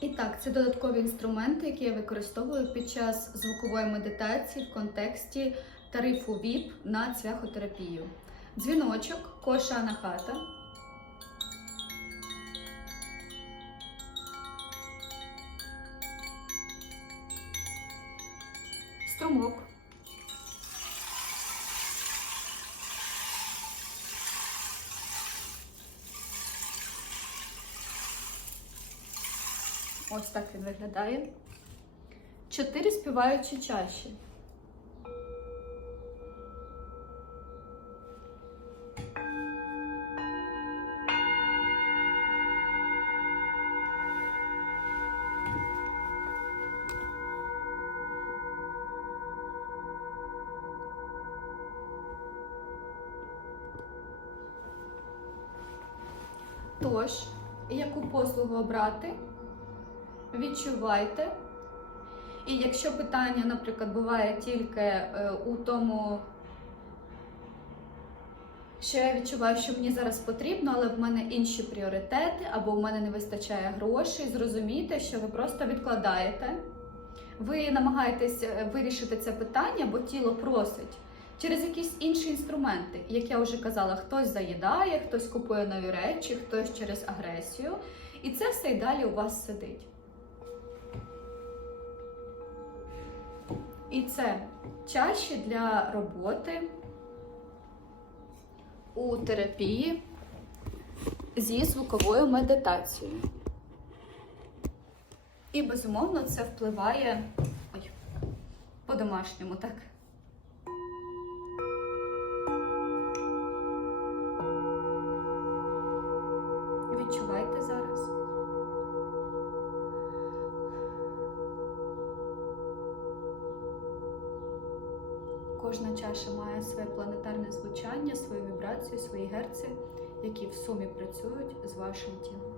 І так, це додаткові інструменти, які я використовую під час звукової медитації в контексті тарифу ВІП на цвяхотерапію. Дзвіночок, коша анахата. Струмок. Ось так він виглядає. Чотири співаючі чаші. Тож, яку послугу обрати? Відчувайте. І якщо питання, наприклад, буває тільки е, у тому, що я відчуваю, що мені зараз потрібно, але в мене інші пріоритети, або в мене не вистачає грошей, зрозумійте, що ви просто відкладаєте. Ви намагаєтесь е, вирішити це питання, бо тіло просить через якісь інші інструменти. Як я вже казала, хтось заїдає, хтось купує нові речі, хтось через агресію. І це все й далі у вас сидить. І це чаші для роботи у терапії зі звуковою медитацією. І, безумовно, це впливає ой, по-домашньому, так? Відчувайте зараз. Кожна чаша має своє планетарне звучання, свою вібрацію, свої герці, які в сумі працюють з вашим тілом.